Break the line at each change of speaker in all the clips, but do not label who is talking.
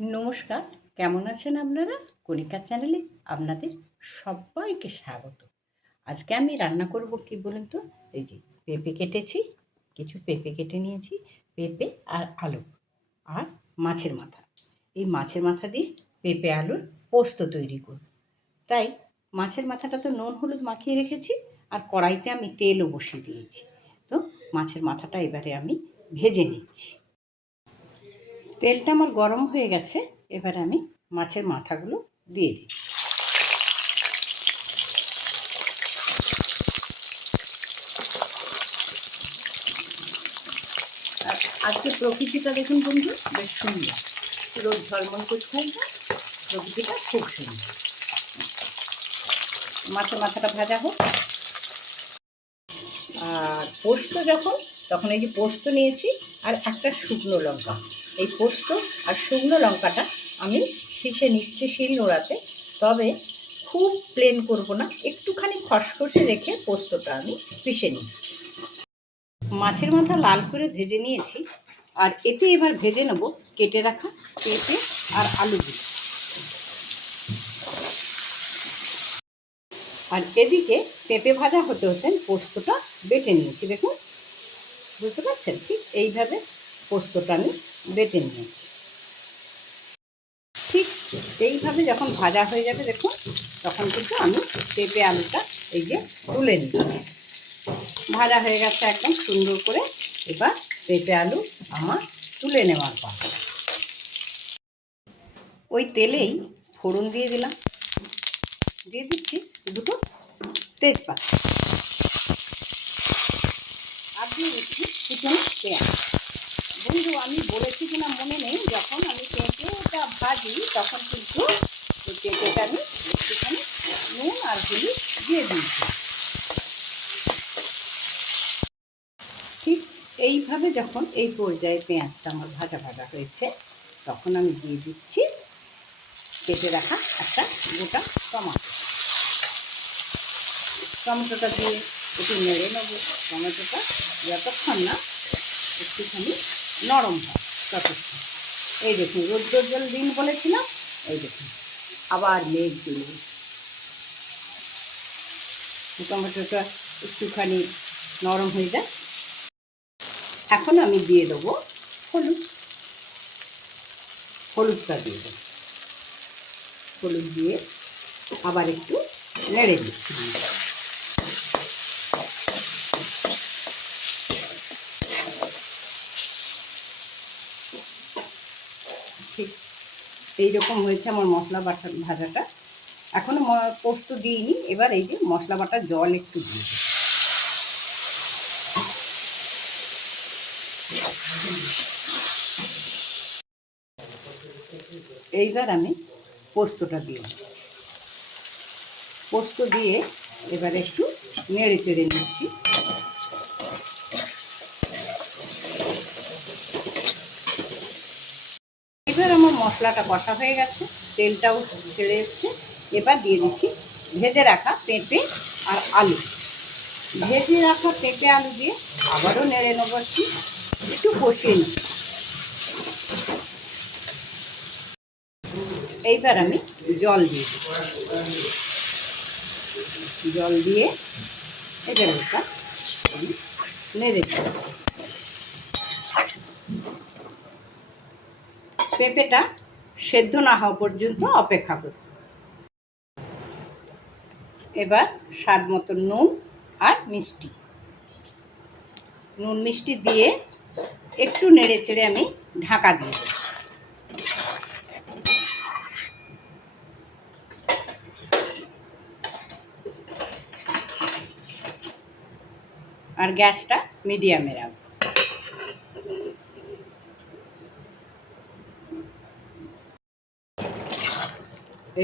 নমস্কার, কেমন আছেন আপনারা? কণিকা চ্যানেলে আপনাদের সবাইকে স্বাগত। আজকে আমি রান্না করব কি বলুন তো? এই যে পেঁপে কেটেছি, কিছু পেঁপে কেটে নিয়েছি, পেঁপে আর আলু আর মাছের মাথা। এই মাছের মাথা দিয়ে পেঁপে আলুর পোস্ত তৈরি করব। তাই মাছের মাথাটা তো নুন হলুদ মাখিয়ে রেখেছি আর কড়াইতে আমি তেলও বসিয়ে দিয়েছি। তো মাছের মাথাটা এবারে আমি ভেজে নিচ্ছি। তেলটা আমার গরম হয়ে গেছে, এবার আমি মাছের মাথাগুলো দিয়ে দিচ্ছি। আজকে প্রকৃতিটা দেখুন বন্ধু, বেশ সুন্দর। রোদ ঝলমল করছে প্রকৃতিটা খুব সুন্দর। মাছের মাথাটা ভাজা হোক। আর পোস্ত যখন, তখন এই যে পোস্ত নিয়েছি আর একটা শুকনো লঙ্কা। এই পোস্ত আর শুকনো লঙ্কাটা আমি পিষে নিচ্ছি শিল নোড়াতে। তবে খুব প্লেন করব না, একটুখানি খসখসে রেখে পোস্তটা আমি পিষে নিচ্ছি। মাছের মাথা লাল করে ভেজে নিয়েছি, আর এতে এবার ভেজে নেব কেটে রাখা পেঁপে আর আলুগুলো আর এদিকে পেঁপে ভাজা হতে হতে পোস্তটা বেটে নিয়েছি, দেখুন। বুঝতে পারছেন? ঠিক এইভাবে পোস্তটা আমি বেটে নিয়েছি। ঠিক এইভাবে যখন ভাজা হয়ে যাবে, দেখুন, তখন কিন্তু আমি পেঁপে আলুটা এই যে তুলে নিচ্ছি ভাজা হয়ে গেছে একদম সুন্দর করে। এবার পেঁপে আলু আমার তুলে নেওয়ার পর ওই তেলেই ফোড়ন দিয়ে দিলাম। দিয়ে দিচ্ছি দুটো তেজপাতা আর দিয়ে দিচ্ছি কুচনো পেঁয়াজ বন্ধু, আমি বলেছি কিনা মনে নেই। যখন আমি পেঁপেটা ভাজি, তখন কিন্তু ওই পেঁপেটা আমি একটুখানি নুন আর হলুদ দিয়ে দিয়েছি। ঠিক এইভাবে যখন এই পর্যায়ে পেঁয়াজটা আমার ভাজা ভাজা হয়েছে, তখন আমি দিয়ে দিচ্ছি কেটে রাখা একটা গোটা টমাটো। টমেটোটা দিয়ে একটু নেড়ে নেব। টমেটোটা যতক্ষণ না একটুখানি নরম হয় ততক্ষণ এই দেখুন রোদ্রোজ্জ্বল দিন বলেছিলাম, এই দেখুন, আবার মেঘ দিল। টমেটোটা একটুখানি নরম হয়ে যায়। এখন আমি দিয়ে দেবো হলুদ। হলুদটা দিয়ে দেবো। হলুদ দিয়ে আবার একটু নেড়ে দিচ্ছি। এইরকম হয়েছে আমার মশলা বাটা ভাজাটা। এখনও পোস্ত দিইনি। এবার এই যে মশলা বাটা জল একটু দিয়ে দিই। এইবার আমি পোস্তটা দিয়ে পোস্ত দিয়ে এবার একটু নেড়ে চেড়ে নিচ্ছি এবার আমার মশলাটা কষা হয়ে গেছে, তেলটাও ছেড়ে এসছে। এবার দিয়ে দিচ্ছি ভেজে রাখা পেঁপে আর আলু। ভেজে রাখা পেঁপে আলু দিয়ে আবারও নেড়ে নেব একটু কষিয়ে নিই। এইবার আমি জল দিয়ে জল দিয়ে এবার ওটা নেড়ে দিই পেঁপেটা সেদ্ধ না হওয়া পর্যন্ত অপেক্ষা করি এবার স্বাদ মতো নুন আর মিষ্টি। নুন মিষ্টি দিয়ে একটু নেড়ে চেড়ে আমি ঢাকা দিয়ে দেব। আর গ্যাসটা মিডিয়ামে রাখব।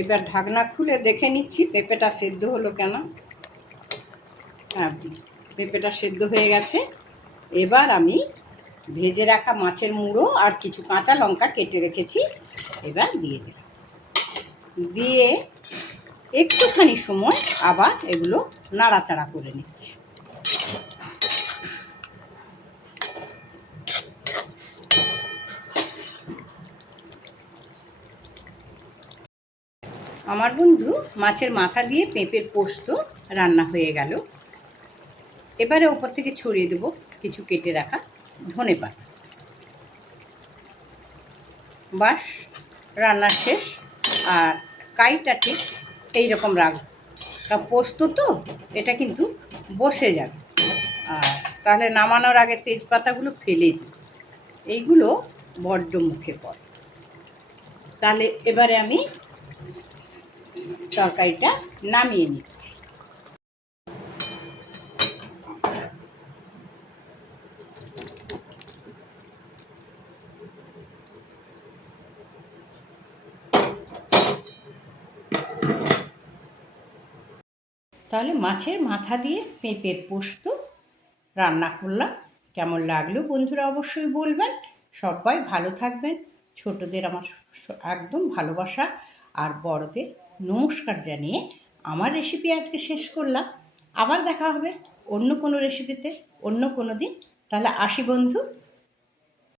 এবার ঢাকনা খুলে দেখে নিচ্ছি, পেঁপেটা সেদ্ধ হলো কেন? হ্যাঁ পেঁপেটা সেদ্ধ হয়ে গেছে। এবার আমি ভেজে রাখা মাছের মুড়ো আর কিছু কাঁচা লঙ্কা কেটে রেখেছি, এবার দিয়ে দিলাম। দিয়ে একটুখানি সময় আবার এগুলো নাড়াচাড়া করে নিচ্ছি। আমার বন্ধু মাছের মাথা দিয়ে পেঁপের পোস্ত রান্না হয়ে গেল। এবারে ওপর থেকে ছড়িয়ে দেবো কিছু কেটে রাখা ধনে পাতা। বাস, রান্না শেষ। আর কাইটা ঠিক এইরকম রাখব। কারণ পোস্ত তো, এটা কিন্তু বসে যাবে। আর তাহলে নামানোর আগে তেজপাতাগুলো ফেলে দিই। এইগুলো বড্ড মুখে পড়ে। তাহলে এবারে আমি তরকারিটা নামিয়ে নিচ্ছি। তাহলে মাছের মাথা দিয়ে পেঁপের পোস্ত রান্না করলাম। কেমন লাগল বন্ধুরা অবশ্যই বলবেন। সবাই ভালো থাকবেন। ছোটদের আমার একদম ভালোবাসা। আর বড়দের নমস্কার জানিয়ে আমার রেসিপি আজকে শেষ করলাম। আবার দেখা হবে অন্য কোনো রেসিপিতে অন্য কোনো দিন। তাহলে আসি বন্ধু।